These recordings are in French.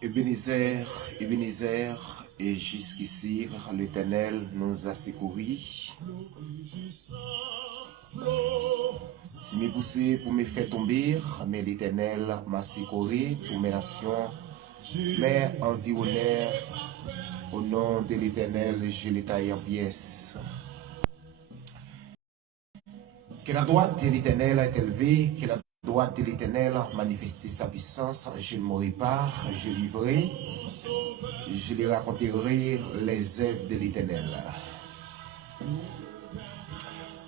Ebenezer, Ebenezer, et jusqu'ici l'Éternel nous a secourus. Si mes poussées pour me faire tomber, mais l'Éternel m'a secouru, toutes mes nations, mais environnèrent. Au nom de l'Éternel, je les taille en pièces. Que la droite de l'Éternel est élevée, que la droite de l'Éternel manifester sa puissance, je ne mourrai pas, je vivrai, je lui raconterai les œuvres de l'Éternel.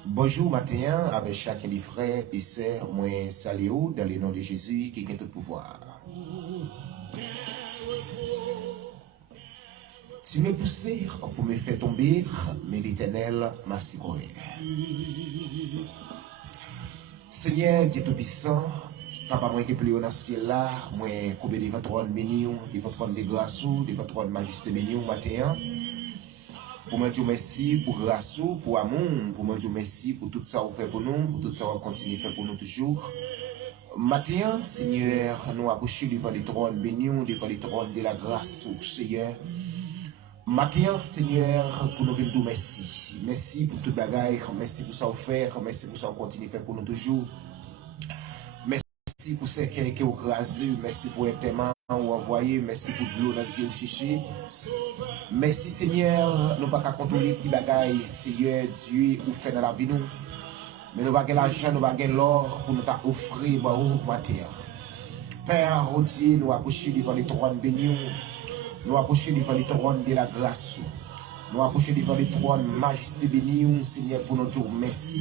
Bonjour matin avec chacun des frères et sœurs, moi salut dans le nom de Jésus qui a tout pouvoir. Si mes poussées pour me faire tomber, mais l'Éternel m'a secouru. Seigneur Dieu Tout-Puissant, Papa, moi qui plie au ciel là, moi combien de votre trône béni, de votre trône de grâce, de votre trône de majesté béni matin. Pour moi Dieu merci pour grâce, pour amour, pour moi Dieu merci pour tout ça que vous faites pour nous, pour tout ça que vous continuez à faire pour nous toujours. Matin, Seigneur, nous approchons devant le trône béni, devant le trône de la grâce, Seigneur. Matin, Seigneur, pour nous venir dire merci. Merci pour tout bagaille, merci pour ça vous faites, merci pour ça vous continuez à faire pour nous toujours. Merci pour ce que vous rasez, merci pour un témoin ou envoyé, merci pour l'eau dans les yeux chercher. Merci Seigneur, nous ne pouvons pas contrôler qui bagaille, Seigneur Dieu, ou fait dans la vie nous. Mais nous n'avons pas l'argent, nous n'avons pas l'or pour nous offrir au matin. Père, Dieu, nous approchons devant les trônes bénis. Nous approchons devant le trône de la grâce. Nous approchons devant le trône majesté béni, Seigneur, pour notre jour. Merci.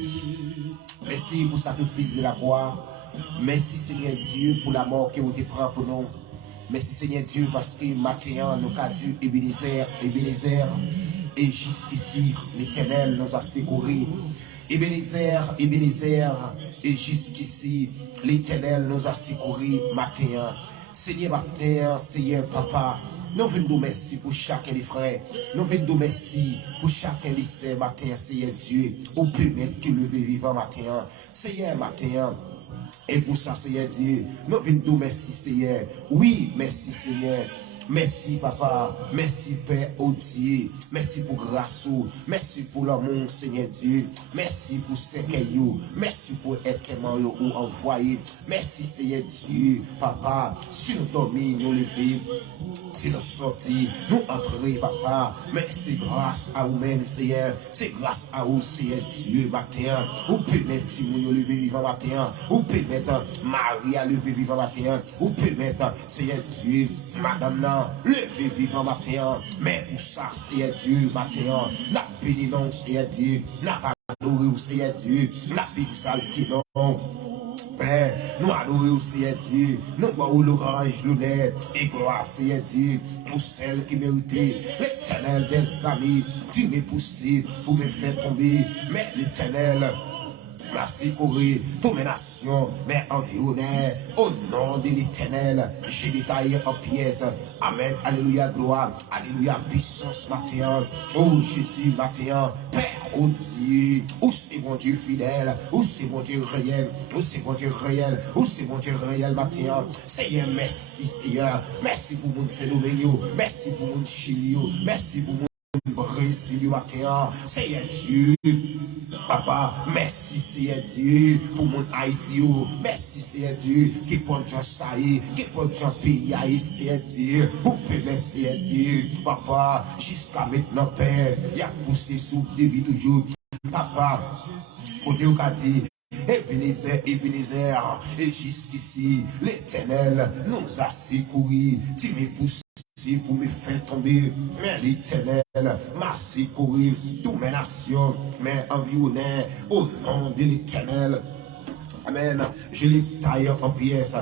Merci pour le sacrifice de la croix. Merci, Seigneur Dieu, pour la mort que vous te prenez pour nous. Merci, Seigneur Dieu, parce que maintenant, nous avons dû Ebenezer, et jusqu'ici, l'Éternel nous a secourus. Ebenezer, et jusqu'ici, l'Éternel nous a secourus matin. Seigneur matin, Seigneur Papa, nous venons de merci pour chacun des frères. Nous venons de merci pour chacun des sœurs matin, Seigneur Dieu. Au permettre que le vivant matin, Seigneur matin. Et pour ça, Seigneur Dieu, nous venons de merci, Seigneur. Oui, merci, Seigneur. Merci, papa. Merci, Père, oh Dieu. Merci pour grâce. Merci pour l'amour, Seigneur Dieu. Merci pour ce caillou. Merci pour être ou envoyé. Merci, Seigneur Dieu. Papa, si nous dormons, nous lever. Si nous sortis, nous entrer, papa. Mais c'est grâce à vous-même, Seigneur. C'est grâce à vous, Seigneur Dieu, matin. Vous permettez Timoun lever vivant matin. Vous permettez Marie à lever vivant matin. Vous permettez, Seigneur Dieu, Madame là, lever vivant matin. Mais pour ça, Seigneur Dieu, matin, la bénédiction, Seigneur Dieu, la adoré, Seigneur Dieu, la exalté, non. Père, nous adorons, Seigneur Dieu, nous voyons l'orange, l'honneur et gloire, Seigneur Dieu, pour celles qui méritent l'éternel des amis, tu m'es poussé pour me faire tomber, mais l'éternel, merci pour toutes mes nations, mais environnées, au nom de l'éternel, j'ai détaillé en pièces. Amen, alléluia, gloire, alléluia, puissance, matin, oh Jésus, matin, Père, oh Dieu, où c'est mon Dieu fidèle, où c'est mon Dieu réel, où c'est mon Dieu réel, où c'est mon Dieu réel, matin, Seigneur, merci, Seigneur, merci pour mon phénomène, merci pour mon chilio, merci pour mon Seigneur Dieu, papa, merci Seigneur Dieu pour mon Haïti, merci Seigneur Dieu qui porte Jean Saï, qui porte Jean Pays, Seigneur Dieu, vous pouvez Seigneur Dieu, papa, jusqu'à maintenant Père, il a poussé sous David toujours, papa, pour Dieu qu'a dit, Ebenezer, et jusqu'ici, l'Éternel nous a secouru, tu m'es poussé pour me faire tomber, mais l'Éternel m'a secouru, toutes mes nations, mes environnés, au nom de l'Éternel. Amen. Je les taille en pièces.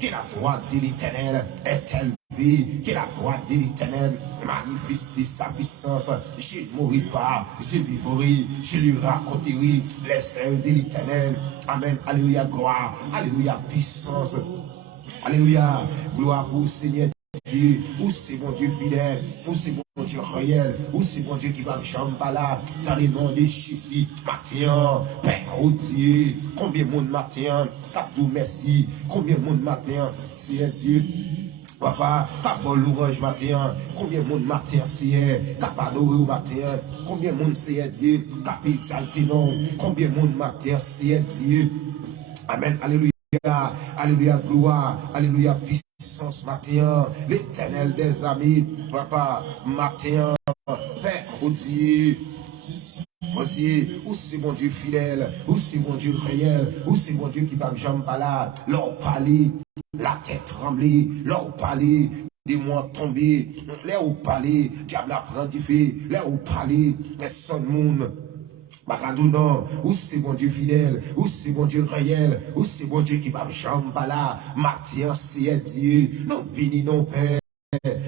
Que la droite de l'Éternel est élevée, que la droite de l'Éternel manifeste sa puissance. Je ne mourrai pas, je vivrai, je lui raconterai les œuvres de l'Éternel. Amen. Alléluia, gloire, alléluia, puissance. Alléluia, gloire pour le Seigneur Dieu, où c'est mon Dieu fidèle, où c'est mon Dieu réel, où c'est mon Dieu qui va me chamber là, dans les noms de Jésus, matin, Père, oh Dieu, combien de monde matin, Captou, merci, combien de monde matin, c'est Dieu. Papa, capable l'orange matin, combien de monde matin c'est, capable au matin, combien de monde c'est Dieu, capable exalté non, combien de monde matin c'est Dieu. Amen, alléluia, alléluia, gloire, alléluia, puissance matin, l'Éternel des amis, papa, matin, Père, oh Dieu. Mon Dieu, où c'est mon Dieu fidèle, où c'est mon Dieu réel, où c'est mon Dieu qui va me jambe là, l'or parler, la tête tremblée, l'or parler, des mois tombés, l'air au palais, diable apprend du fait, l'air au palais, les son monde. Non, où c'est mon Dieu fidèle, où c'est mon Dieu réel, où c'est mon Dieu qui va me jambe là, Matthieu, c'est Dieu, non béni, non Père,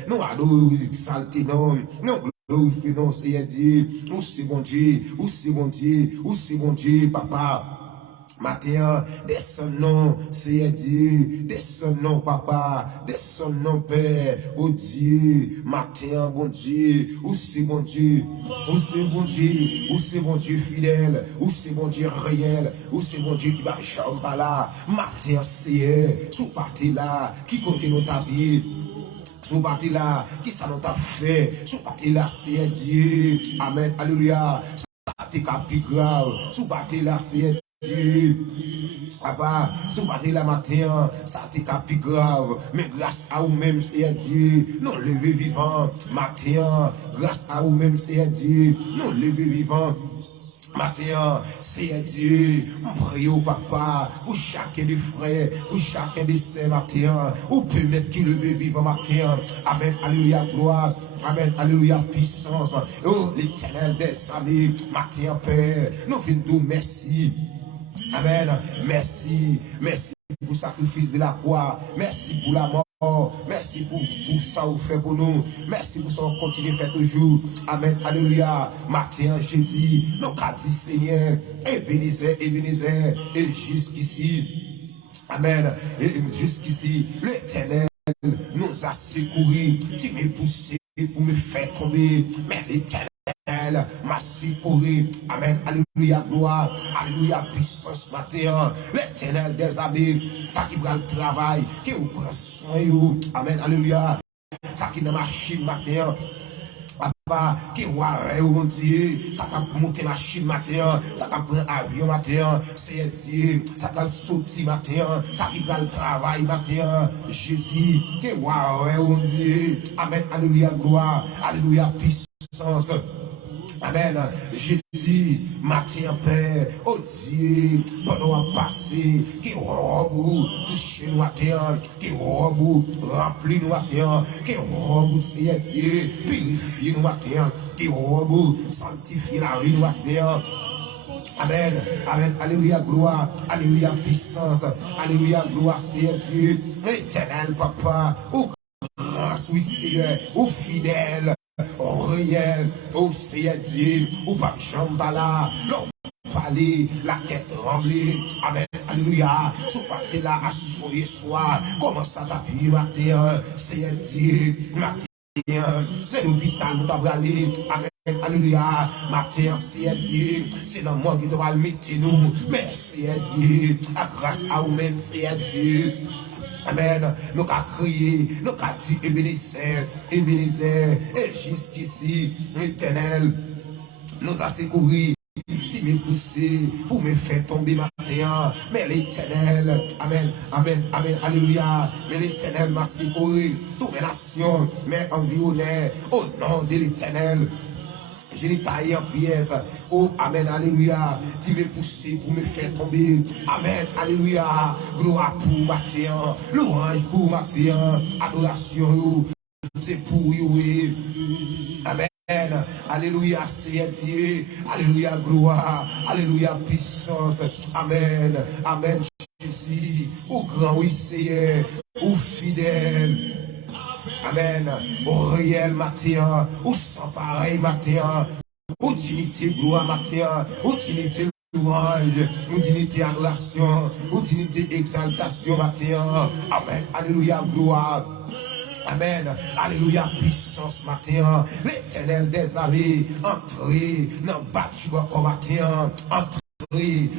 non adorons, exalté, non, non. Non, Seigneur Dieu, où c'est mon Dieu, où c'est mon Dieu, où c'est mon Dieu, papa. Matin, descendons, Seigneur Dieu, descendons, papa, descendons, Père, oh Dieu, matin, bon Dieu, où c'est mon Dieu, où c'est mon Dieu, où c'est mon Dieu fidèle, où c'est mon Dieu réel, où c'est mon Dieu qui va chamber là, matin, Seigneur, sous parti là, qui compte notre vie. Sous parti là, qui ça nous a fait? Sous parti là, c'est Dieu. Amen. Alléluia. Ça t'est plus grave. Sous parti là, c'est Dieu. Papa, sous parti là matin, ça t'est plus grave. Mais grâce à vous-même, c'est Dieu. Nous lever vivant. Matin, grâce à vous-même, c'est Dieu. Nous lever vivant. Matin, c'est Dieu, prie au papa, pour chacun des frères, pour chacun des sœurs, matin, ou permettre qu'il le vive matin. Amen, alléluia, gloire, amen, alléluia, puissance. Oh, l'Éternel des amis, matin, Père, nous venons merci. Amen, merci, merci pour le sacrifice de la croix, merci pour la mort. Merci pour ça que vous faites pour nous. Merci pour ça que vous continuez à faire toujours. Amen. Alléluia. Matin, Jésus, nous avons dit Seigneur, Ebenezer, et jusqu'ici. Amen. Et jusqu'ici, l'Éternel nous a secouru. Tu m'as poussé pour me faire tomber. Mais l'Éternel m'a secouru. Amen. Alléluia, gloire. Alléluia, puissance matin. L'Éternel des amis, ça qui prend le travail, qui vous prend soin. Amen. Alléluia. ça qui dans machine matin. Papa, qui ouais, mon Dieu, ça t'a monté machine matin, ça t'a pris avion matin, c'est Dieu, ça t'a sorti matin, ça qui va le travail matin, Jésus, qui ouais, mon Dieu, Amen, alléluia, gloire, alléluia, puissance. Amen. Jésus, matin, Père, oh Dieu, pendant à passer, qui robe, touche nous matin, qui robe, remplit nous matin, qui robe, Seigneur Dieu, purifie nous matin, qui robe, sanctifie la vie nous matin. Amen, amen, alléluia, gloire, alléluia, puissance, alléluia, gloire, Seigneur Dieu, l'éternel, papa, oh grâce, oui, Seigneur, oh fidèle. Oh réel, oh Seigneur Dieu, ou pas chambala, l'homme parler, la tête tremblée, amen, alléluia, sous parti là, à soir, comment ça t'a pu matin, Seigneur Dieu, matin, c'est l'hôpital, nous t'avons allé, amen, alléluia, matin, Seigneur Dieu, c'est dans moi qui doit le mettre nous, merci, Seigneur Dieu, à grâce à vous-même, Seigneur Dieu. Amen. Nous avons crié, nous avons dit Ebenezer, Ebenezer, et jusqu'ici, l'éternel nous a secouru. Si me pousser pour me faire tomber matin, mais l'éternel, amen, amen, amen, alléluia, mais l'éternel m'a secouru, toutes mes nations, mais environnées, au nom de l'éternel. Je l'ai taillé en pièces. Oh, amen, alléluia. Tu me poussé pour me faire tomber. Amen, alléluia. Gloire pour matin. Louange pour matin. Adoration. C'est pour vous. Amen. Alléluia, c'est Dieu. Alléluia, gloire. Alléluia, puissance. Amen. Amen, Jésus. Au grand, oui, Seigneur. Au fidèle. Amen. Au réel matin, au sans pareil matin, au dignité gloire matin, au dignité louange, au dignité adoration, au dignité exaltation matin. Amen. Alléluia, gloire. Amen. Alléluia, puissance matin. L'éternel des armées, entrez dans le bâtiment au matin, entrez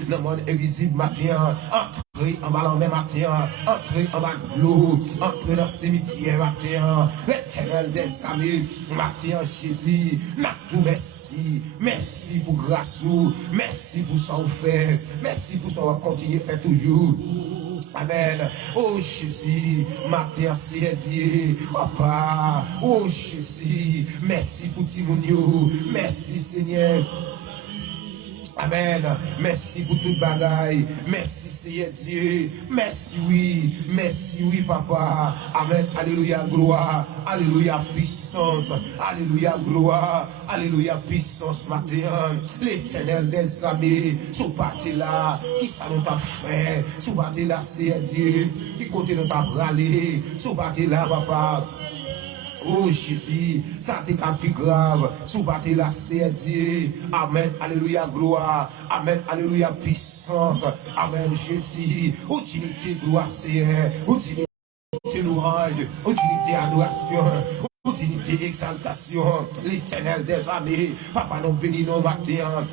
dans le monde invisible matin, entrez en bas en main matin, entrez en bas de l'eau, entrez dans le cimetière matin, l'éternel des armées, matin Jésus, n'a tout merci, merci pour grâce, merci pour ça vous fait, merci pour ça vous continuer à faire toujours. Amen. Oh Jésus, matin c'est Dieu, papa, oh Jésus, merci pour Timonio, merci Seigneur. Amen. Merci pour toute bagaille. Merci Seigneur Dieu. Merci oui papa. Amen. Alléluia gloire. Alléluia puissance. Alléluia gloire. Alléluia puissance matin. L'éternel des armées. Sous parti là. Qui ça nous t'a fait? Sous parti là Seigneur Dieu. Qui côté nous t'a bralé? Sous parti là papa. Oh Jésus, ça t'est qu'un plus grave. Sous battre la Dieu. Amen. Alléluia, gloire. Amen. Alléluia, puissance. Amen, Jésus. Utilité, gloire, Seigneur. Utilité, louange. Utilité, adoration. Utilité, exaltation. L'éternel des armées. Papa, nous bénissons matin.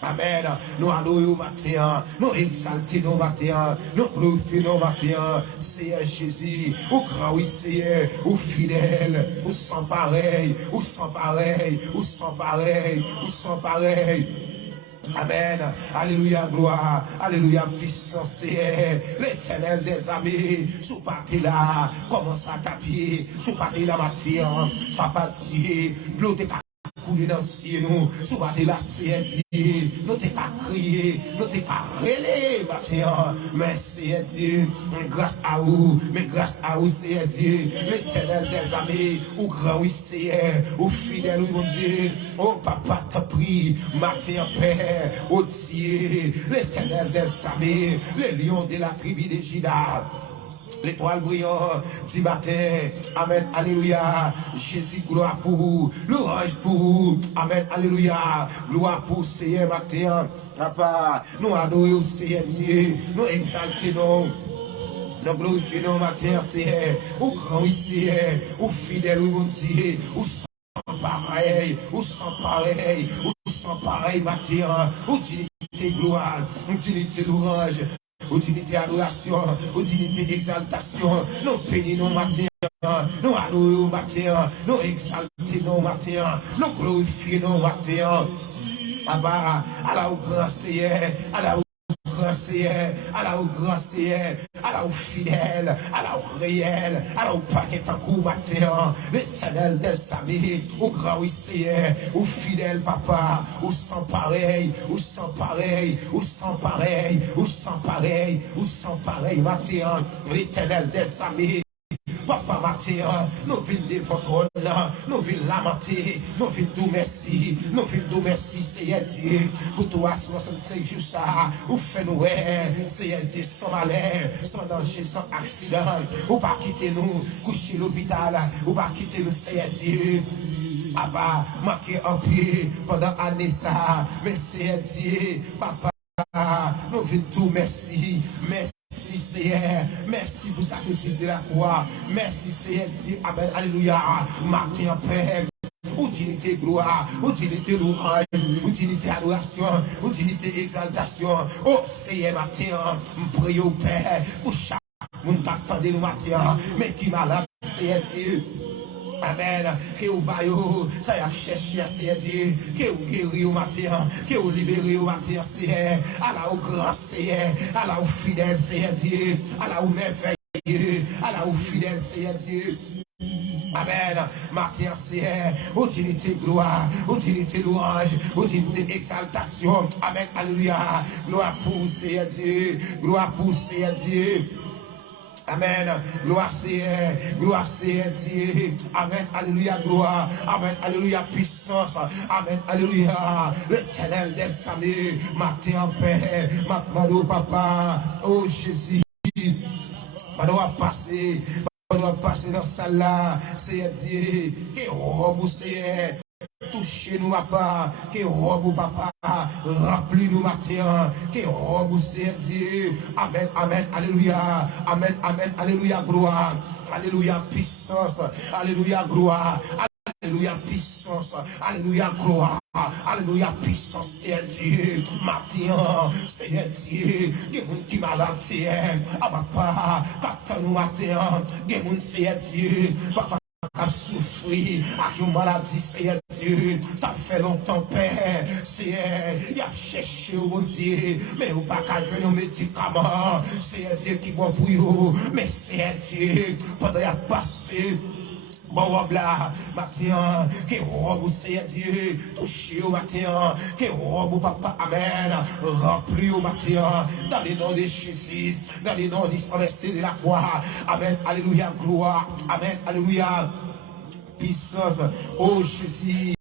Amen. Nous adorons matin, nous exaltons nos matin, nous glorifions nos matin. Seigneur Jésus, au grand oui Seigneur, au fidèle, au sans pareil, au sans pareil, au sans pareil, au sans pareil. Amen. Alléluia, gloire. Alléluia, puissance, Seigneur. L'éternel des armées, sous parti là, commence à taper, sous parti là, matin, papa Dieu, l'eau de couler dans le ciel, nous, sous parti là, Seigneur Dieu, nous t'es qu'à crier, nous t'es qu'à relayer, matin, mais Seigneur Dieu, grâce à vous, mais grâce à vous, Seigneur Dieu, l'éternel des armées, au grand oui, Seigneur, au fidèle, mon Dieu, oh papa, t'as pris, matin, Père, oh Dieu, l'éternel des armées, le lion de la tribu de Juda. L'étoile brillante du matin. Amen. Alléluia. Jésus, gloire pour vous. L'orange pour vous. Amen. Alléluia. Gloire pour Seigneur matin. Papa, nous adorons Seigneur Dieu. Nous exaltons. Nous glorifions matin, Seigneur. Au grand Seigneur. Au fidèle, mon Dieu. Au sans pareil. Au sans pareil. Au sans pareil matin. Utilité gloire. Utilité l'orange. utilité, adoration, utilité, exaltation. Nous bénissons matin. Nous allons matin, nous exaltons matin, nous glorifions matin. Abba, à la grand Seigneur, à la grand Seigneur, à la grand Seigneur, à la fidèle, à la réel, à la paquet en coup matin, l'éternel des amis, au grand Seigneur, au fidèle papa, au sans pareil, au sans pareil, au sans pareil, au sans pareil, au sans pareil matin, l'éternel des amis. Papa matin, nous venons de votre nom, nous venons lamenter, nous venons tout merci, nous venons tout merci, Seigneur Dieu, pour toi 65 jours ça, ou fait nous, Seigneur Dieu, sans malheur, sans danger, sans accident, ou pas quitter nous, coucher l'hôpital, ou pas quitter nous, Seigneur Dieu. Papa, marqué en pied pendant année ça, mais Seigneur Dieu, papa, nous venons tout merci, merci. Merci Seigneur, merci pour le sacrifice de la croix. Merci Seigneur Dieu, amen, alléluia. Matin Père, utilité gloire, utilité louange, utilité adoration, utilité exaltation. Oh Seigneur matin, je prie au Père pour chaque monde qui attendait nous matin, mais qui malade, Seigneur Dieu. Amen. Que vous baillez, ça y a cherché, Seigneur Dieu. Que vous guérissez au matin, que vous libérez au matin, Seigneur. À la grand Seigneur, à la fidèle, Seigneur Dieu. À la merveilleux, à la fidèle, Seigneur Dieu. Amen. Matin, Seigneur, utilité gloire, utilité louange, utilité exaltation. Amen. Alléluia. Gloire pour Seigneur Dieu. Gloire pour Seigneur Dieu. Amen. Gloire Seigneur. Gloire Seigneur Dieu. Amen. Alléluia. Gloire. Amen. Alléluia. Puissance. Amen. Alléluia. L'éternel des amis. Matin en paix. Matin papa. Oh Jésus. On doit passer. On doit passer dans ça là. Seigneur Dieu. Que robe Seigneur. Touchez nous papa, que robe papa, remplis nous matin, que robe c'est Dieu. Amen, amen, alléluia, amen, amen, alléluia, gloire, alléluia, puissance, alléluia, gloire. Alléluia, puissance, alléluia, gloire, alléluia, puissance, c'est Dieu, matin, c'est Dieu, des gens qui malades, c'est papa, quand nous matin, des gens c'est Dieu, papa. A souffrir avec une maladie, Seigneur Dieu. Ça fait longtemps, Père. Seigneur, il a cherché au bon Dieu, mais il n'a pas qu'à jouer nos médicaments. Seigneur Dieu qui boit pour vous. Mais Seigneur Dieu, pendant qu'il a passé. Bon robe là, matin, que robe Seigneur Dieu, touché au matin, que robe papa, amen, rempli au matin, dans les noms de Jésus, dans les noms du sang-versé de la croix, amen, alléluia, gloire, amen, alléluia, puissance, oh Jésus,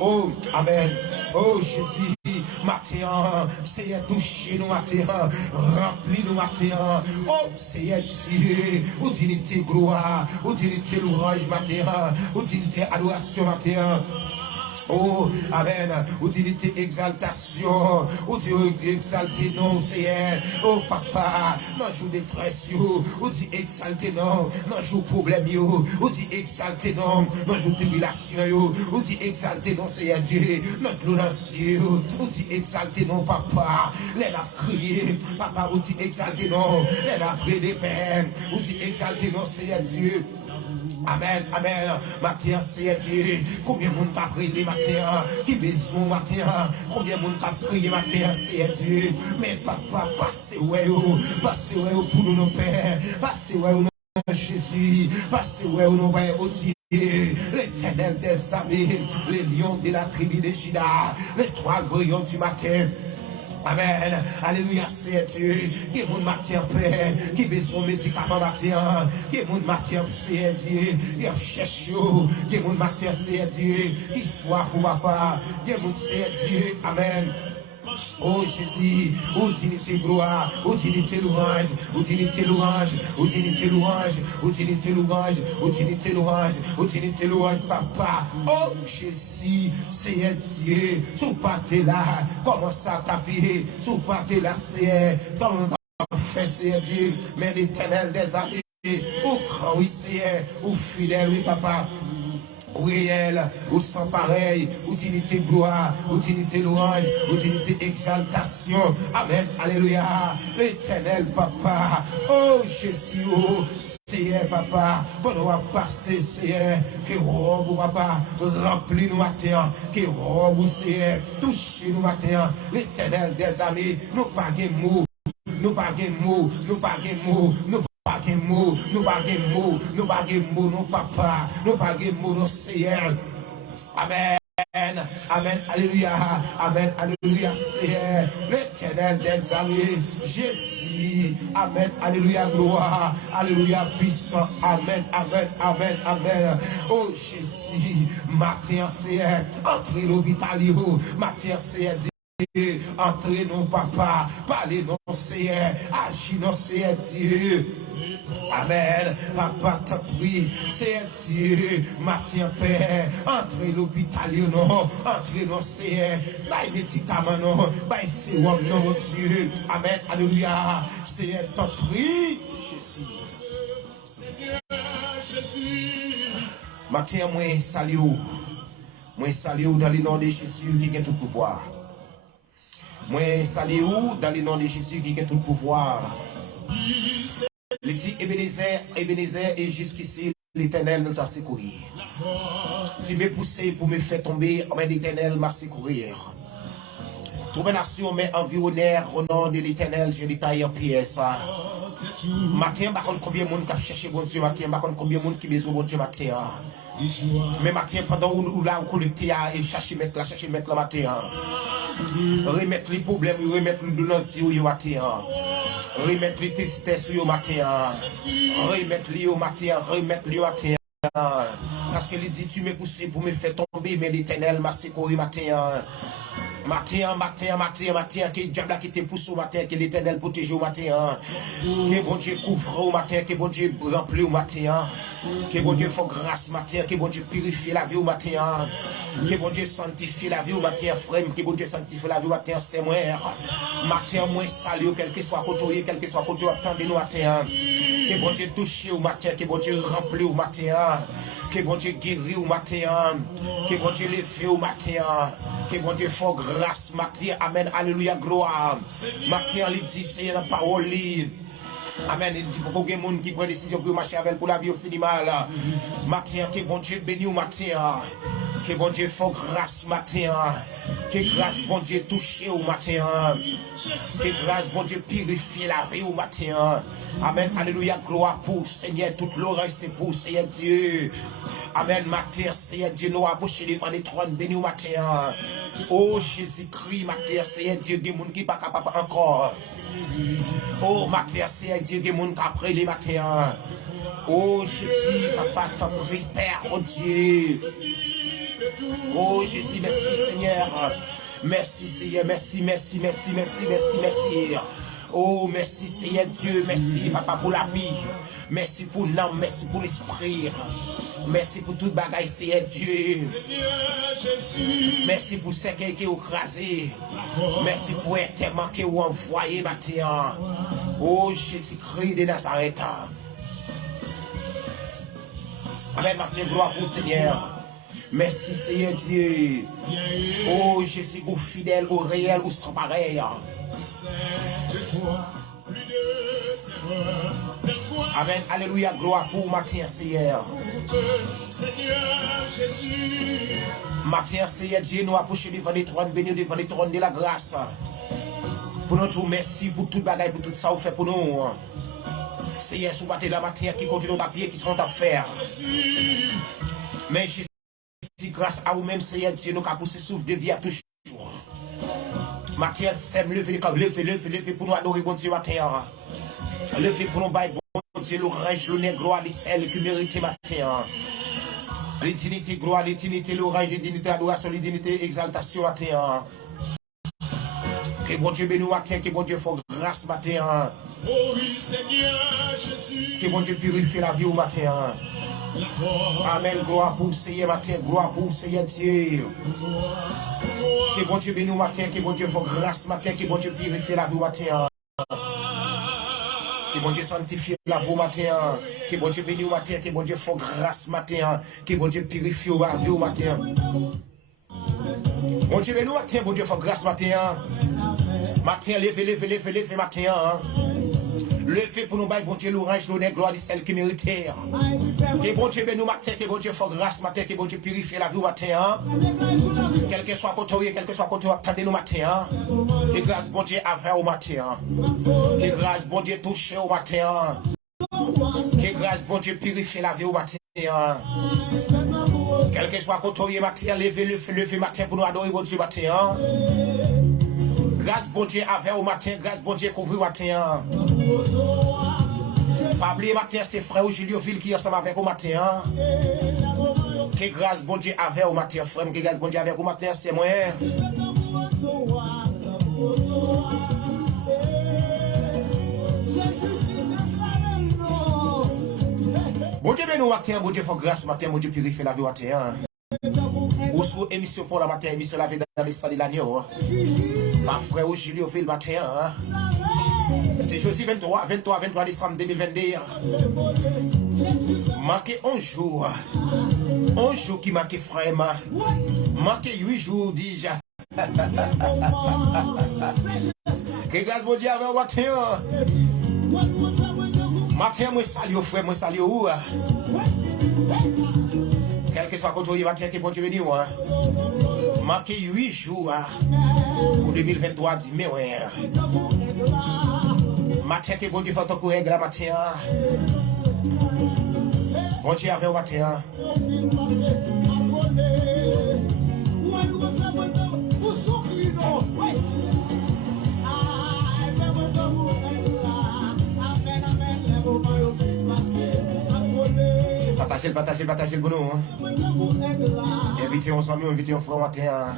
oh, amen, oh Jésus. Matin, Seigneur, touchez nous matin, remplis nous matin. Oh Seigneur Dieu, utilité gloire, utilité louange matin, utilité adoration matin. Oh, amen. Utilité exaltation. Utilité exalté non, Seigneur. Oh, papa. Non, joue détresse, yo. Utilité exalté non. Non, joue problème, yo. Utilité exalté non. Non, joue tribulation, yo. Utilité exalté non, Seigneur Dieu. Notre l'audace, yo. Utilité exalté non, papa. Les a crié. Papa, utilité exalté non. Les a pris des peines. Utilité exalté non, Seigneur Dieu. Amen, amen. Matin, c'est Dieu. Combien de monde t'a prié matin? Qui besoin matin? Combien de monde t'a prié matin? C'est Dieu. Mais papa, passez ouais, passez ouais pour nous, nos pères. Passez ouais, nos Jésus. Passez ouais, nos pères, au Dieu. L'éternel des amis, les lions de la tribu de Juda, l'étoile brillante du matin. Amen. Alléluia, c'est Dieu. Qui est mon matin, Père. Qui besoin de médicaments matin. Qui est mon matin, c'est Dieu. Qui cherche. Qui est mon matin, c'est Dieu. Qui soif, papa. Qui est mon c'est Dieu. Amen. Oh Jésus, utilité gloire, utilité louange, utilité louange, utilité louange, utilité louange, utilité louange, utilité louange, papa. Oh Jésus, Seigneur Dieu, tout parti là, comment ça taper, tout parti là, Seigneur, comment on fait, Seigneur Dieu, mais l'éternel des amis, au grand, oui, Seigneur, au fidèle, oui, papa. réel, ou sans pareil, ou dignité gloire, ou dignité louange, ou dignité exaltation. Amen, alléluia. L'éternel papa, oh Jésus, oh Seigneur papa, bon on va passer Seigneur, que robe papa, remplis nous matin, que robe Seigneur, touchez nous matin, l'éternel des amis, nous pas de mots, nous pas de mots, nous pas de mots, nous pas de mots, nous pas de mots, nous pas de mots, non papa, nous pas de mots, non Seigneur. Amen. Amen, alléluia, amen, alléluia, Seigneur, l'éternel des armées, Jésus, amen, alléluia, gloire, alléluia, puissant, amen, amen, amen, amen, oh Jésus, matin, Seigneur, entrez l'hôpital, matin, Seigneur, entrez non papa, parlez non Seigneur, agis non Seigneur Dieu. Amen. Papa t'a pris, c'est Dieu, matin Père, entrez l'hôpital, non, entrez non Seigneur, bail médicament, non, bail sérum, non, Dieu. Amen. Alléluia. Seigneur t'a pris, Jésus. Seigneur Jésus. Matin, moi, salue. Moi, salue dans le nom de Jésus qui a tout pouvoir. Moi, salue dans le nom de Jésus qui a tout pouvoir. Il dit Ebenezer, et jusqu'ici l'Éternel nous a secouru. Si me poussé pour me faire tomber, mais l'Éternel m'a secouru. Toute nation mais environnaire au nom de l'Éternel, je détaille en pièces. Matin, par contre, combien de monde qui cherché bon Dieu matin, par contre, combien de monde qui besoin bon Dieu matin. Mais matin, pendant où là, on collecte et chercher mettre la matin. Remettre les problèmes, remettre les douleurs au matin. Remettre les tristesses au matin. Remettre les au matin, remettre les au matin. Parce que il dit, tu m'es poussé pour me faire tomber, mais l'Éternel m'a secouru matin. Matin, que le diable qui te pousse au matin, que l'Éternel protège au matin. Que bon Dieu couvre au matin, que bon Dieu remplit au matin. Que bon Dieu fait grâce au matin, que bon Dieu purifie la vie au matin. Que bon Dieu sanctifie la vie au matin, frère. Que bon Dieu sanctifie la vie au matin, c'est moi. Matin, moi, salut, quel que soit côté, quel que soit côté, attendez-nous au matin. Que bon Dieu touche au matin, que bon Dieu remplit au matin. Que bon Dieu guérit au matin. Que bon Dieu lève au matin. Que bon Dieu fait grâce matin. Amen. Alléluia. Gloire. Matin, il dit, c'est la parole. Amen. Il dit pour que les gens qui prennent décision pour marcher avec pour la vie au fini mal. Matin, que bon Dieu bénit au matin. Que bon Dieu fait grâce matin. Que grâce bon Dieu touche au matin. Que grâce bon Dieu purifie la vie au matin. Amen. Alléluia. Gloire pour Seigneur. Toute l'oreille c'est pour Seigneur Dieu. Amen. Matin, Seigneur Dieu, nous approchons devant les trônes bénis au matin. Oh Jésus-Christ, matin, Seigneur Dieu, des gens qui ne sont pas capables encore. Oh matin, Seigneur Dieu, des gens qui après les matins. Oh Jésus, papa, t'as pris, Père, oh Dieu. Oh Jésus, merci Seigneur. Merci Seigneur, merci. Oh merci Seigneur Dieu, merci papa pour la vie. Merci pour l'âme, merci pour l'esprit. Merci pour toute bagaille, Seigneur Dieu. Merci pour ce qui est écrasé. Merci pour l'éternel qui est envoyé matin. Oh Jésus-Christ de Nazareth. Amen, merci, gloire pour Seigneur. Merci Seigneur Dieu. Oh Jésus, au fidèle, au réel, au sans pareil. Amen. Alléluia. Gloire pour matin, Seigneur. Matin, Seigneur Dieu, nous approchons devant les trônes bénis, devant les trônes de la grâce. Pour nous dire merci pour toute bagaille, pour tout ça, vous faites pour nous. Seigneur, sous matin la matière qui continue à pied, qui seront à faire. Mais Jésus, grâce à vous-même, Seigneur Dieu, nous avons poussé souffle de vie à toujours. Matin, c'est lever pour nous adorer, bon Dieu, matin. Lever pour nous bailler, bon Dieu, l'orange, le nez, gloire, les selles qui méritent matin. Les dignités, gloire, les dignités, l'orange, les dignités, adoration, les dignités, exaltation matin. Que bon Dieu bénisse matin, que bon Dieu fasse grâce matin. Oh oui, Seigneur Jésus. Que bon Dieu purifie la vie au matin. Amen, gloire pour Seigneur matin, gloire pour Seigneur Dieu. Que bon Dieu bénisse matin, que bon Dieu fasse grâce matin, que bon Dieu purifie la vie au matin. Que bon Dieu sanctifie la vie au matin. Que bon Dieu bénisse au matin. Que bon Dieu fasse grâce au matin. Que bon Dieu purifie la vie au matin. Bon Dieu bénisse au matin. Bon Dieu fasse grâce au matin. Matin, levez matin. Levez pour nous bailler, bon Dieu, l'orange, l'honneur, gloire de celle qui mérite. Que bon Dieu bénisse matin, que bon Dieu fasse grâce matin, que bon Dieu purifie la vie au matin. Quel que soit côté, quel que soit côté, attendez nous matin. Que grâce bon Dieu avait au matin. Que grâce bon Dieu touche au matin. Que grâce bon Dieu purifie la vie au matin. Quel que soit côté matin, levez matin pour nous adorer bon Dieu matin. Grâce bon Dieu avec au matin, grâce bon Dieu couvrir au matin. Pas oublier matin, c'est frère Julioville qui est ensemble avec au matin. Que grâce bon Dieu avec au matin, frère, que grâce bon Dieu avec au matin, c'est moi. Bon Dieu bénis au matin, bon Dieu fait grâce matin, bon Dieu purifie la vie au matin. Ou sous émission pour la matin, émission la vie dans les salles de l'agneau. Ma frère Julio fait le matin. C'est jeudi 23 décembre 2022. Marqué 11 jours. 11 jours qui marqué frère. Marqué 8 jours déjà. Que grâce bon Dieu avec le matin. Matin, moi salue au frère, moi salue où. Quel que soit côté matin, que bon Dieu bénisse. Marqué 8 jours pour 2023, dit mais ouais. Matin que bon Dieu fait ton courage la matin. Bon Dieu avec au matin. Partagez le bonheur. Invitez ensemble, invitez un frère au matin.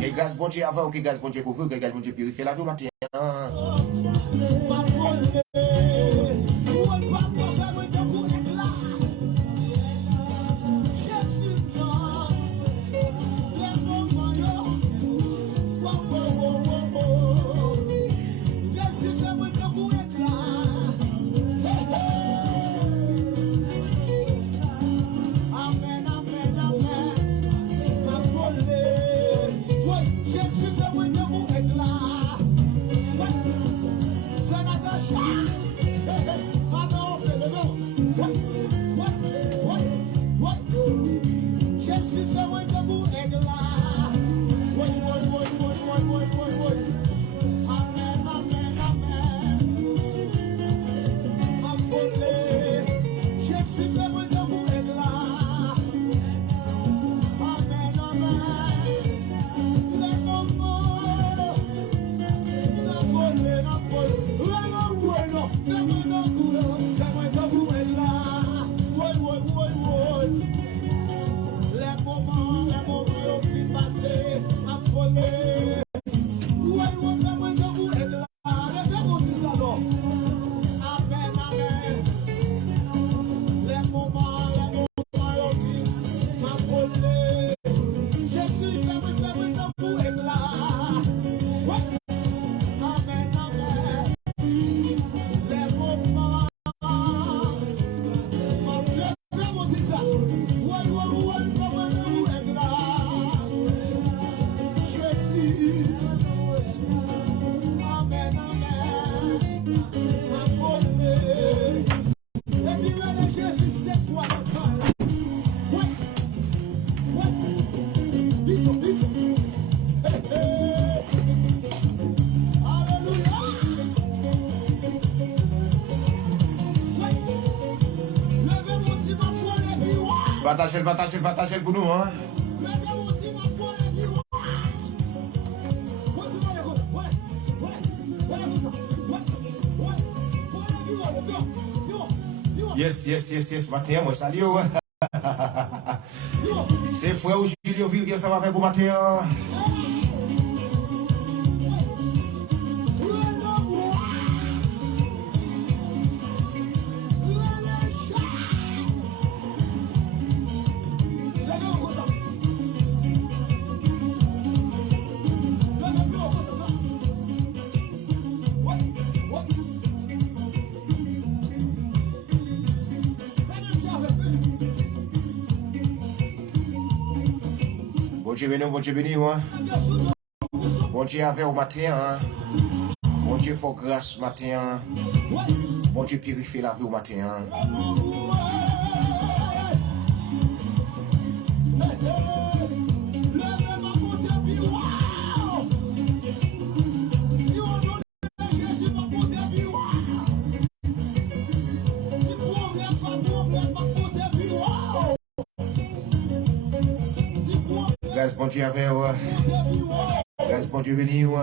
Que grâce bon Dieu avant, que grâce bon Dieu couvre, que grâce bon Dieu purifie la vie au matin. Partagez le pour nous, hein. Yes, matin, moi, salut. C'est frère Julio Ville qui va avec vous matin. Dieu béni, bon Dieu béni, hein. Bon Dieu avec au matin, hein. Bon Dieu faut grâce matin, hein. Bon Dieu purifie la vie au matin, hein. Grâce bon Dieu avec ouais. Grâce bon Dieu béni ouais.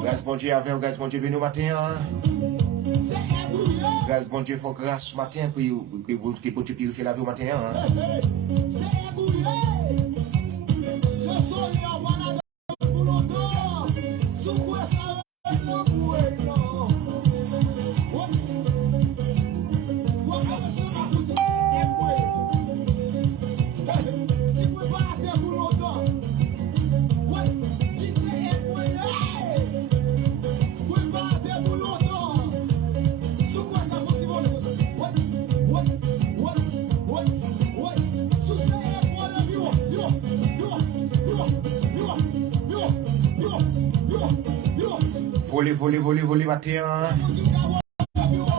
Grâce bon Dieu avec grâce bon Dieu béni matin. Grâce bon Dieu faut grâce matin pour que bon Dieu purifie la vie au matin. Voler matin.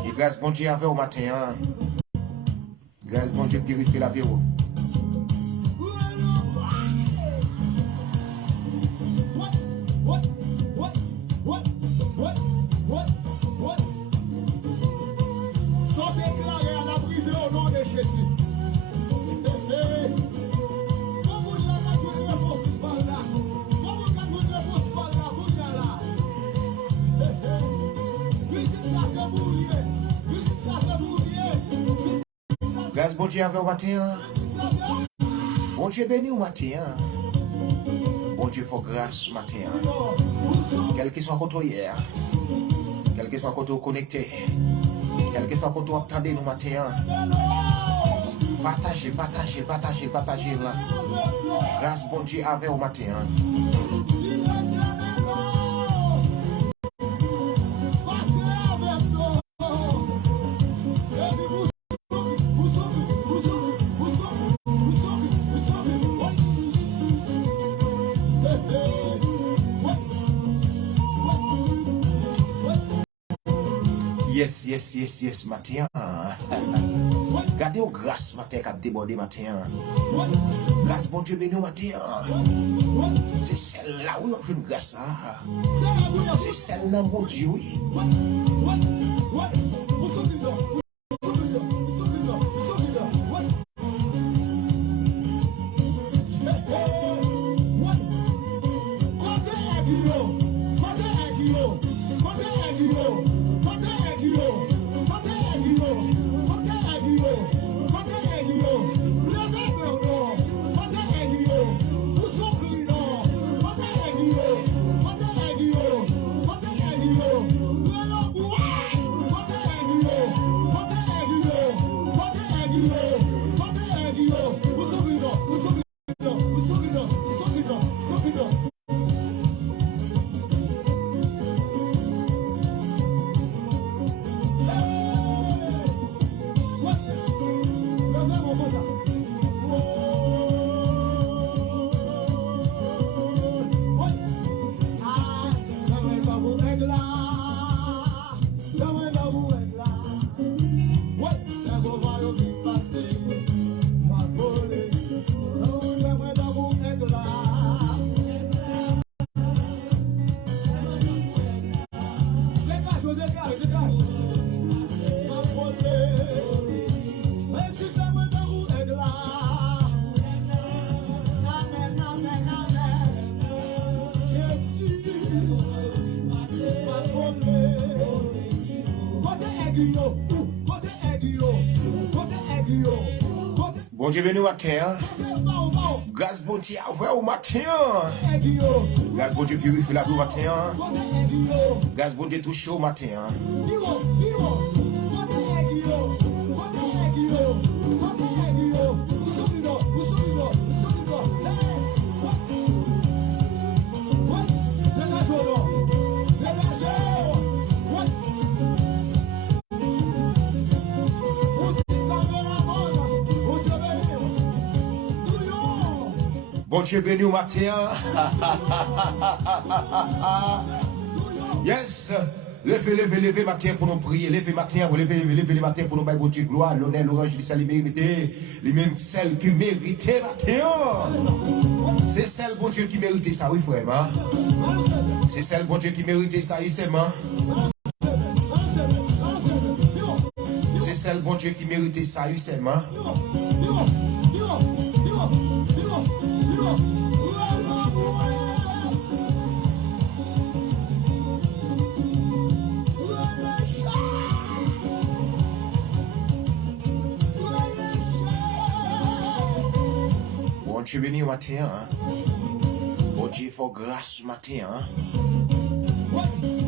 Et grâce bon Dieu avec au matin. Grâce bon Dieu purifie la vie. Grâce bon Dieu avec au matin. Bon Dieu béni au matin. Bon Dieu faut grâce matin. Quel que soit côté hier. Quel que soit côté connecté. Quel que soit côté attendez nous matin. Partagez là. Grâce bon Dieu avec au matin. Yes, matin. Gardez au grâce matin qui a débordé matin. Grâce bon Dieu béni au matin. C'est celle-là où on fait une grâce. C'est celle-là mon Dieu, oui. Bon Dieu venu matin. Grâce bon Dieu avec au matin. Grâce bon Dieu purifie la vie au matin. Grâce bon Dieu touche au matin. Bon Dieu béni au matin. Yes. Levez matin pour nous prier. Levez matin pour nous bailler bon Dieu gloire, l'honneur, l'orange, les mérité. Les mêmes celles qui méritaient matin. C'est celle bon Dieu qui méritait ça, oui frère. Hein? C'est celle bon Dieu qui méritait ça, oui c'est moi. C'est celle bon Dieu qui méritait ça, oui c'est moi. Bon Dieu béni au matin. Hein? Bon Dieu faut grâce au matin. Hein?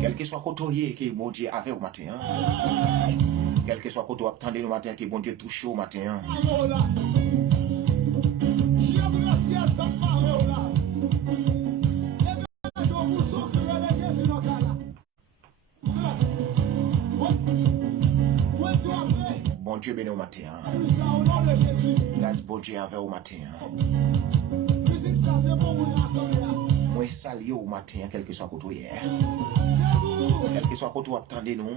Quel que soit côté que bon Dieu avait au matin. Hein? Quel que soit côté attendez au matin que bon Dieu touche au matin. Hein? Bon Dieu béni au matin. Grâce bon Dieu avec au matin. Moi saluer au matin, quel que soit côté hier. Quel que soit côté attendez nous.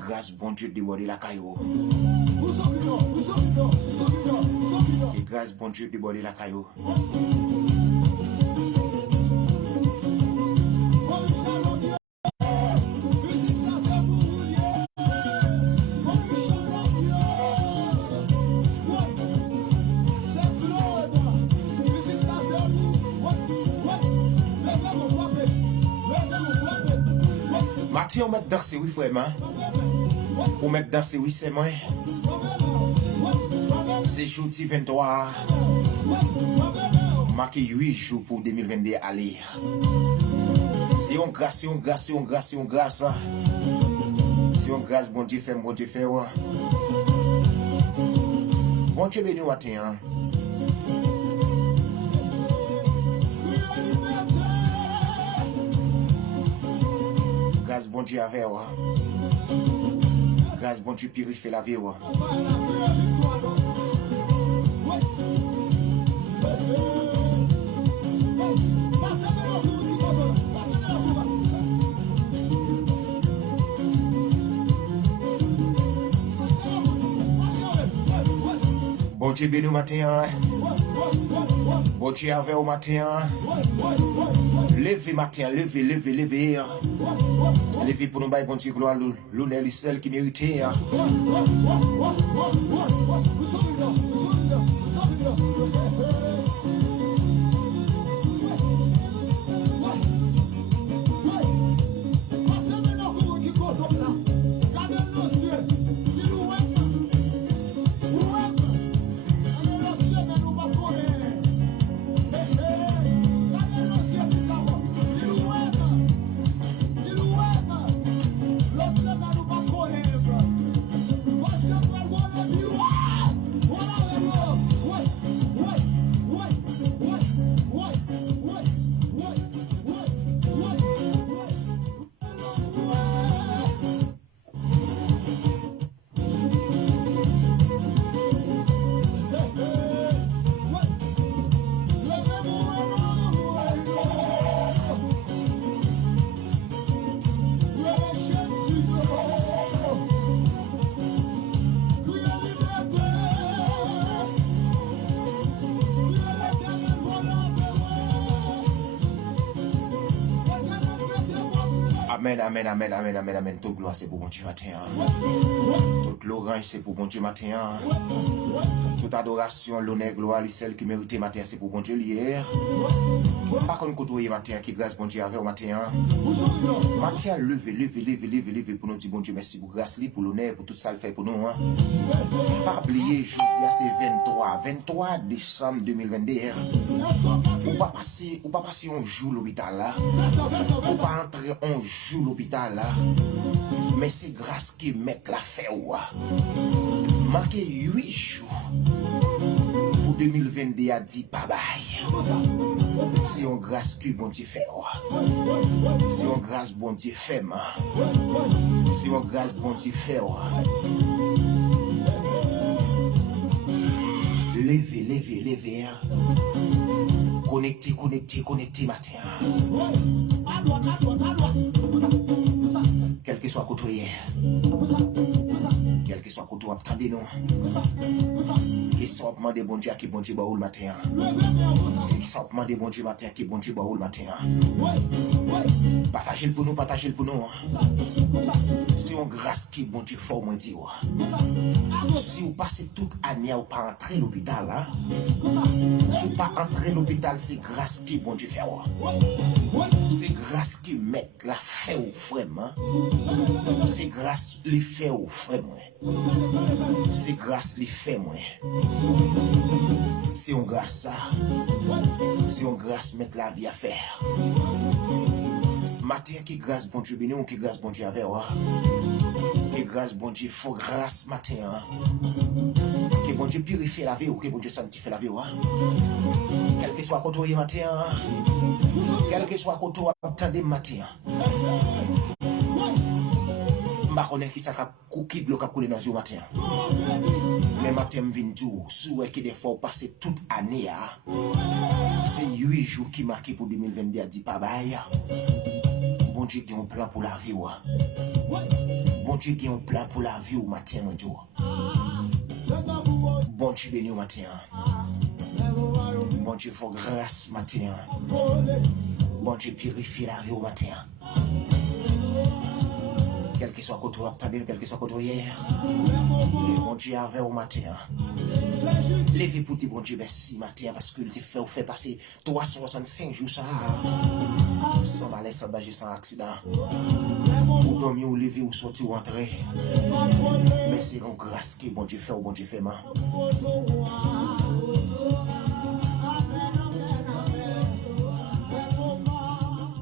Grâce bon Dieu déborder la caillou. Grâce bon Dieu déborder la caillou. Mathieu, on met danser, oui, frère, on met danser, oui, c'est moi. C'est jeudi 23, marqué 8 jours pour 2022 à lire. C'est une grâce, c'est une grâce, c'est une grâce, c'est une grâce. C'est une grâce, bon Dieu fait, bon Dieu fait. Bon Dieu béni au matin. Hein? Grâce bon Dieu avec moi. Grâce bon Dieu purifie la vie. Bon Dieu béni au matin. Bon Dieu avec au matin. Levez matin, levez. Levez pour nous bailler bon Dieu gloire, l'honneur, les celles qui méritent. Amen. Toute gloire c'est pour bon Dieu matin. Toute l'orange c'est pour bon Dieu matin. Toute adoration, l'honneur, gloire, celle qui mérite matin c'est pour bon Dieu hier. Par contre, côté matin, qui grâce bon Dieu avec au matin. Matin, levez pour nous dire bon Dieu merci pour grâce, pour l'honneur, pour tout ça le fait pour nous. Pas oublier, jeudi c'est 23 décembre 2022. Ou pas passer un jour l'hôpital là. Ou pas entrer un jour l'hôpital là. Mais c'est grâce qui met la fête. Marqué 8 jours. Pour 2022 a dit bye bye. C'est une grâce que bon Dieu fait. C'est une grâce bon Dieu fait. C'est une grâce bon Dieu fait. Levez. Connecté matin. Quel que soit côté, quel que soit côté, attendez-nous. Qui sont demandé bon Dieu qui bon Dieu le matin. Qui sont demandé bon Dieu matin qui bon Dieu le matin. Partagez le pour nous, partagez le pour nous. C'est une grâce qui bon Dieu fait au moins dire. Si vous passez toute année ou pas entrer l'hôpital, si vous pas entrer l'hôpital, c'est grâce qui bon Dieu fait. C'est grâce qui met la fait au frère. C'est grâce les fait au frère. C'est grâce les fait moi. C'est une grâce ça. C'est une grâce mettre la vie à faire. Matin qui grâce bon Dieu béni ou qui grâce bon Dieu avec moi. Que grâce bon Dieu faut grâce matin. Que bon Dieu purifie la vie ou que bon Dieu sanctifie la vie. Quel que soit côté matin. Quel que soit côté attendez matin. Je connais qui ça qui bloque couler dans le matin. Mais matin me vient jour, si vous qui des fois passer toute année c'est 8 jours qui marquent pour 2022 dit pas bail. Bon Dieu qui a un plan pour la vie. Bon Dieu qui a un plan pour la vie au matin mon Dieu. Bon Dieu béni au matin. Bon Dieu faut grâce matin. Bon Dieu purifie la vie au matin. Quel que soit côté attendez, quel que soit côté hier. Bon Dieu avait au matin. Levez pour dire bon Dieu merci matin parce qu'il te fait passer 365 jours sans malaise, sans danger, sans accident. Ou dormir, ou lever, ou sortir, ou entrer. Mais c'est une grâce que bon Dieu fait ou bon Dieu fait.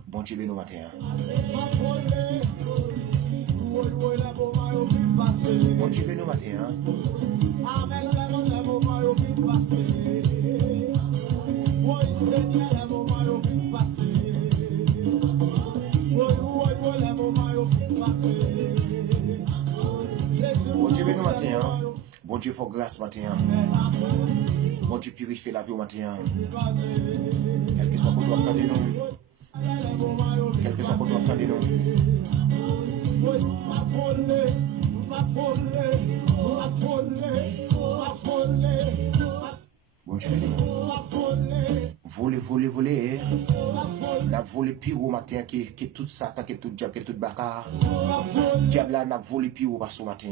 Bon Dieu béni au matin. Bon Dieu béni au matin. Bon Dieu béni au matin. Bon Dieu faut grâce matin. Bon Dieu purifie la vie au matin. Quel que soit pour toi, attendez-nous. Quel que soit pour toi, attendez-nous. Bon Dieu voler. N'a volé pire au matin que tout Satan, que tout diable, que tout bacard. Diable là n'a volé pire au matin.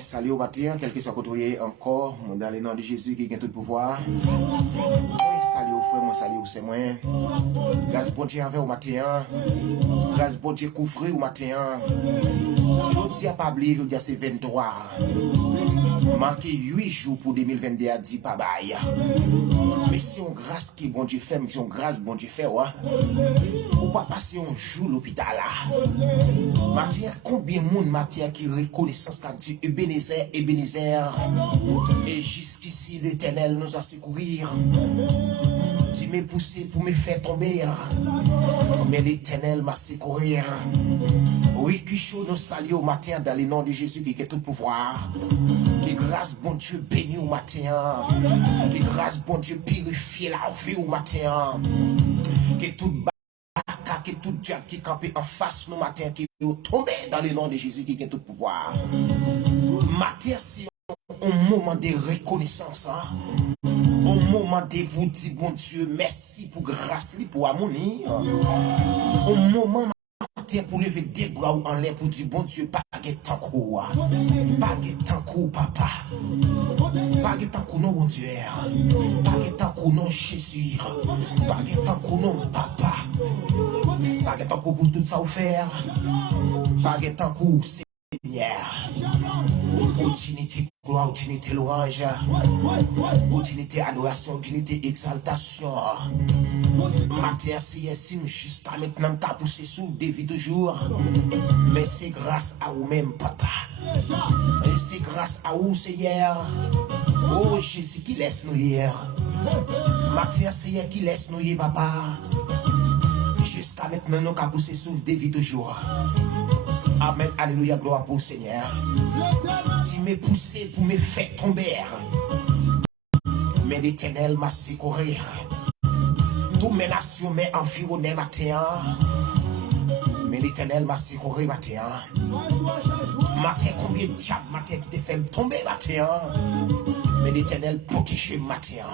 Salut au matin, quel que soit côté encore, dans le nom de Jésus qui a tout pouvoir. Salut au frère, moi salut au c'est moi. Grâce bon Dieu avec au matin. Grâce bon Dieu couvrir au matin. Je dis à pas oublier, je dis c'est 23. Manqué 8 jours pour 2022 à 10 pas bail. Mais c'est une grâce qui bon Dieu fait, mais c'est une grâce bon Dieu fait, ouais. Ou pas passer un jour l'hôpital là. Matière, combien de monde matière qui reconnaissance qu'a dit Ebenezer, et jusqu'ici l'Éternel nous a secourir. Tu m'es poussé pour me faire tomber, mais l'Éternel m'a secourir. Oui, Kicho nous salue au matin dans le nom de Jésus qui a tout pouvoir. Que grâce bon Dieu béni au matin. Que grâce bon Dieu purifie la vie au matin. Que tout baka, que tout diable qui campait en face nous matin qui est tombé dans le nom de Jésus qui a tout pouvoir. Matin c'est un moment de reconnaissance. Un moment de vous dire bon Dieu merci pour grâce, pour amour. Un moment pour lever des bras en l'air pour dire bon Dieu, pas de temps court, pas de temps court, papa, pas de temps court, non, bon Dieu, pas de temps court, non, Jésus, pas de temps court, non, papa, pas de temps court pour tout ça offert, pas de temps court, Seigneur, continuité Gloire, dignité, louange, dignité, adoration, dignité, exaltation. Matin, c'est estime jusqu'à maintenant, t'as poussé sous des vies toujours. Mais c'est grâce à vous-même, papa. Et c'est grâce à vous, Seigneur. Oh, Jésus qui laisse nous hier. Matin, Seigneur qui laisse nous hier, papa. Jusqu'à maintenant, nous t'as poussé sous des vies toujours. Amen, alléluia, gloire pour le Seigneur. Tu m'es poussé pour me faire tomber. Mais l'Éternel m'a secouru. Toutes mes nations m'ont environné matin. Mais l'Éternel m'a secouru matin. Matin, combien de diables matin qui te fait tomber matin. Mais l'Éternel protège matin.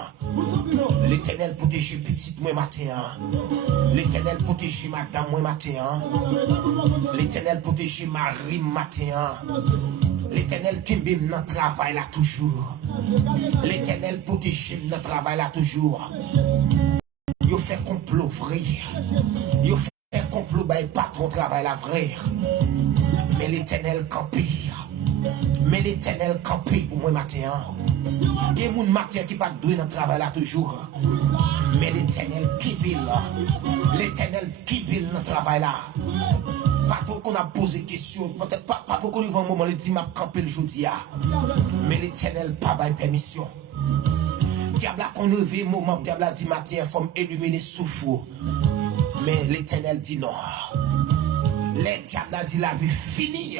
L'Éternel protège petite moi matin. L'Éternel protège madame moi matin. L'Éternel protège Marie matin. L'Éternel qui me dans travail là toujours. L'Éternel protège dans travail là toujours. Il fait complot vrai. Il fait complot pas trop travail là vrai. Mais l'Éternel campire. Mais l'Éternel campire pour moi matin. Et mon matin qui pas doué dans travail là toujours. Mais l'Éternel qui vit là. L'Éternel qui vit dans travail là. Pas trop qu'on a posé question, pas trop qu'on y va un moment, il dit m'a campé le jeudi. Mais l'Éternel pas bail permission. Diable a conlevé moment, diable a dit matin, faut illuminer souffle. Mais l'Éternel dit non. Le diable a dit la vie finie.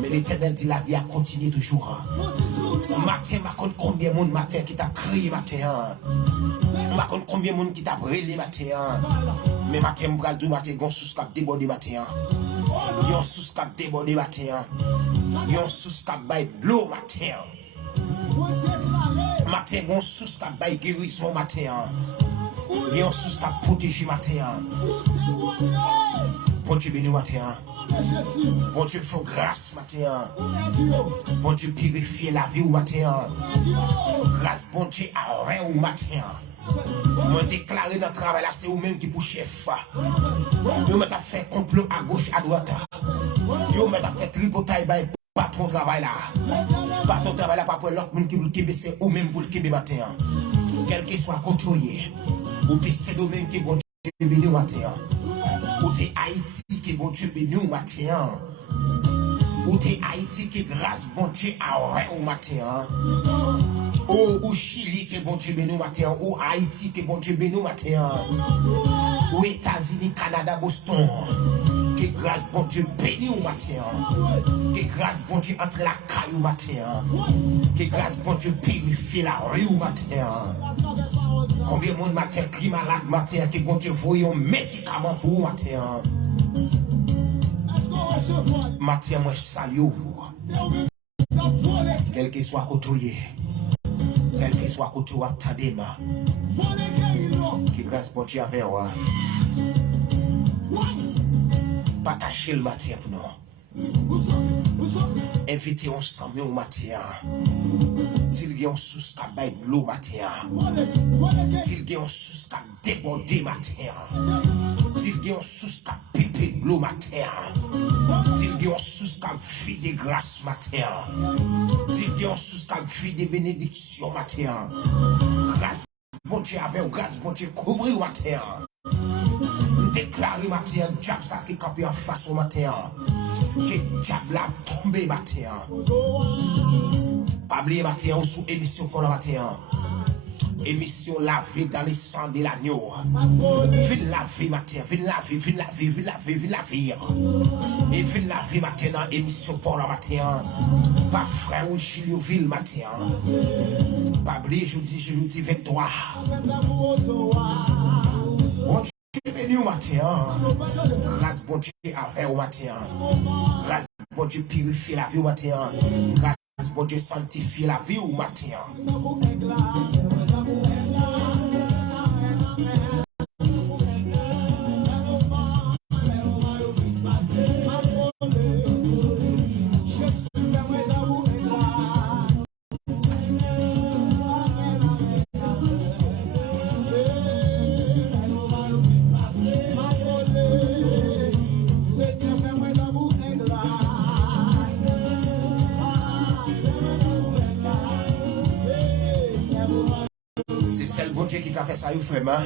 Mais l'Éternel dit la vie a continué toujours. Matin, ma compte combien de monde matin qui t'a crié matin. Ma compte combien de monde qui t'a brûlé matin. Mais matin, m'bral du matin, yon sous cap débordé matin. Yon sous cap débordé matin. Yon sous cap bail de l'eau matin. Matin, yon sous cap bail guérison matin. Yon sous cap protégé matin. Bon Dieu béni matin. Bon Dieu fait grâce matin. Bon Dieu purifie la vie au matin. Grâce bon Dieu à rien au matin. Moi déclaré dans le travail là, c'est vous-même qui pour chef. Vous m'avez fait complot à gauche, à droite. Vous m'avez fait tripotaille pas ton travail là. Pas ton travail là, pas pour l'autre monde qui vous le c'est vous-même pour le kébé matin. Quel que soit contrôlé. Ou c'est domaine qui bon Dieu béni matin. Ou t'es Haïti qui bon Dieu béni au matin. Ou t'es Haïti qui grâce bon Dieu à rien au matin. Ou Chili qui bon Dieu béni au matin. Ou Haïti qui bon Dieu béni au matin. Ou États-Unis, Canada, Boston. Que grâce bon Dieu béni au matin. Que grâce bon Dieu entre la caille au matin. Que grâce bon Dieu purifie la rue au matin. Combien de monde matin crie malade matin que bon Dieu voyait un médicament pour vous matin. Matin moi je salue vous. Quel que soit côté, quel que soit côté ou attendez moi. Que grâce bon Dieu avec moi. Partagez le matin pour nous. Invitez ensemble au matin. S'il y a un sous qui baille de l'eau matin. S'il y a un sous qui débordé matin. S'il y a un sous qui pipé de l'eau matin. S'il y a un sous qui vit de grâce matin. S'il y a un sous qui vit de bénédiction matin. Grâce bon Dieu avec grâce bon Dieu couvrir matin. Déclarer matin, diable ça qui campe en face au matin. Que diable a tombé matin. Pas oublier matin ou sous émission pour le matin. Émission laver dans les sangs de l'agneau. Viens laver matin, viens laver, viens laver, viens laver, viens laver. Et viens laver matin dans émission pour le matin. Pas frère ou Chilioville matin. Pas oublier jeudi 23. Bon Dieu béni au matin. Grâce bon Dieu avec au matin. Grâce bon Dieu purifie la vie au matin. Grâce bon Dieu sanctifie la vie au matin. c'est le bon Dieu qui a fait ça, frère.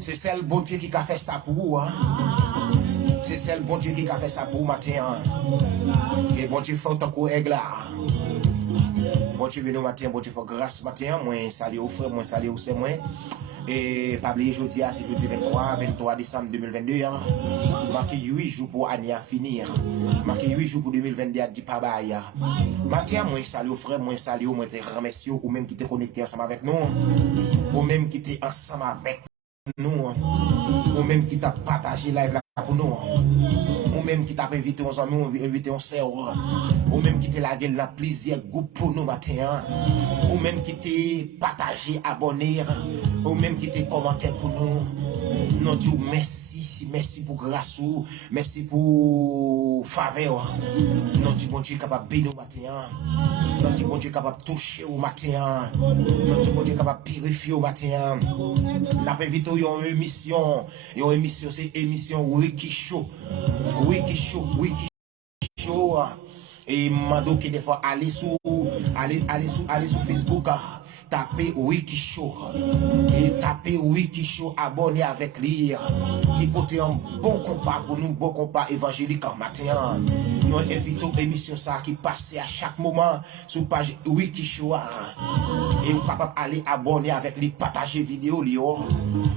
C'est celle bon Dieu qui a fait ça pour vous. C'est celle bon Dieu qui a fait ça pour vous matin. Et bon Dieu fait autant qu'on aigle là. Bon Dieu béni matin, bon Dieu fait grâce matin. Moi salut aux frères, moi salut aux sœurs moi. Et pas oublier jeudi, c'est jeudi 23 décembre 2022. Marqué 8 jours pour l'année à finir. Marqué 8 jours pour 2022 à dit pas bail. Matin, moi salut aux frères, moi salut moi te remercie ou même qui t'es connecté ensemble avec nous. Ou même qui t'es ensemble avec nous. Ou même qui t'a partagé live là pour nous. Ou même qui t'a invité aux amis, invité aux sœurs. Ou même qui t'a lagué la plaisir groupe pour nous matin. Ou même qui t'a partagé, abonné. Ou même qui t'a commenté pour nous. Nous disons merci, merci pour grâce, merci pour faveur. Nous disons bon Dieu capable de bénir au matin. Nous disons bon Dieu capable de toucher au matin. Nous disons bon Dieu capable de purifier au matin. Nous avons invité une émission. Une émission, c'est émission Wiki Show. Wiki Show, Wiki Show. Et mando qui des fois aller sur Facebook, taper Wiki Show et taper Wiki Show, abonner avec lui. Écoutez un bon compas pour nous, bon compas évangélique en matin. Nous invitons l'émission ça qui passe à chaque moment sur page Wiki Show. Et vous capable aller abonner avec lui, partager vidéo lui.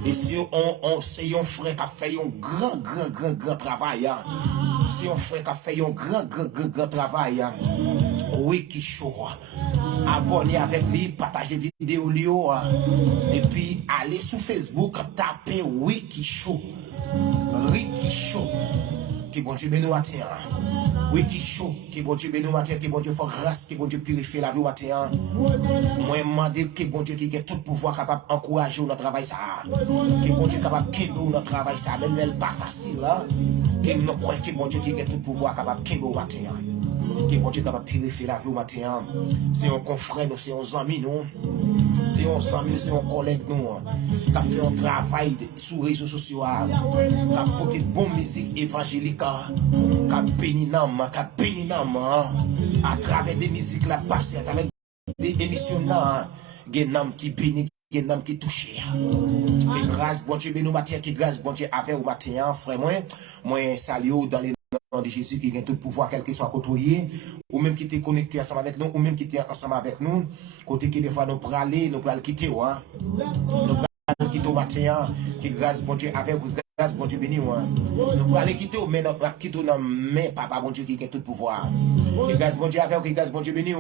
Et si on c'est un frère qui a fait un grand travail. C'est un frère qui a fait un grand travail. Wiki Show. Abonnez avec lui, partagez vidéo lui. Et puis allez sur Facebook, tapez Wiki Show. Wiki Show. Que bon Dieu bénisse matin. Wiki Show. Que bon Dieu bénisse matin. Que bon Dieu fasse grâce. Que bon Dieu purifie la vie matin. Moi, je demande que bon Dieu qui a tout pouvoir capable d'encourager notre travail ça. Que bon Dieu capable de notre travail ça. Même n'est pas facile. Et nous croyons que bon Dieu qui a tout pouvoir capable de matin. Que bon Dieu capable de purifier la vie au matin. C'est un confrère, c'est un ami, nous. C'est un ami, c'est un collègue, nous. Qui a fait un travail sur les réseaux sociaux. Qui a porté une bonne musique évangélique. Qui a béni l'âme, à travers des musiques là passées, à travers des émissions là. Il y a un homme qui bénit. Il y a un homme qui touche. Et grâce, bon Dieu, béni au matin, qui grâce, bon Dieu, avec au matin, frère, moi, salue dans les noms de Jésus qui a tout pouvoir, quel que soit côtoyé, ou même qui était connecté ensemble avec nous, ou même qui était ensemble avec nous, côté qui des fois nous pour aller, nous pour aller quitter, nous pour quitter au matin, qui grâce, bon Dieu, avec grâce, bon Dieu, béni, nous pour aller quitter, mais nous quitter dans mais papa, bon Dieu, qui a tout pouvoir. Qui grâce, bon Dieu, avec, qui grâce, bon Dieu, béni,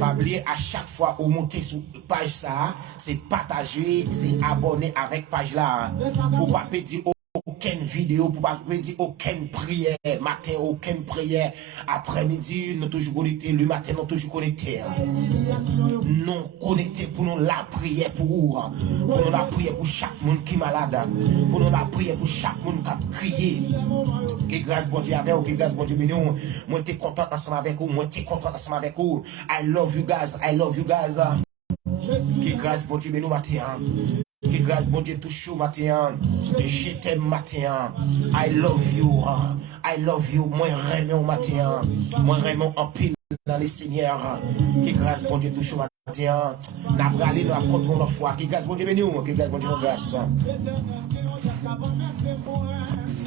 pas oublier à chaque fois où monter sur page ça, c'est partager, c'est abonner avec page là, pour pas dire aucune vidéo, pour pas dire aucune prière, matin, aucune prière, après-midi, nous toujours connectés, le matin, nous toujours connectés. Non connectés pour nous la prière pour nous la prière pour chaque monde qui est malade, pour nous la prière pour chaque monde qui a crié. Que grâce bon Dieu avec vous, que grâce bon Dieu béni. Moi t'es content ensemble avec vous, moi t'es content ensemble avec vous. I love you guys, I love you guys. Que grâce bon Dieu béni matin. Que grâce bon Dieu touche au matin. Je t'aime matin. I love you. I love you. Moi j'aime au matin. Moi j'aime en pile dans les seigneurs. Que grâce bon Dieu touche au matin. N'a pas allé nous apprendre la foi. Que grâce bon Dieu béni. Que grâce bon Dieu grâce.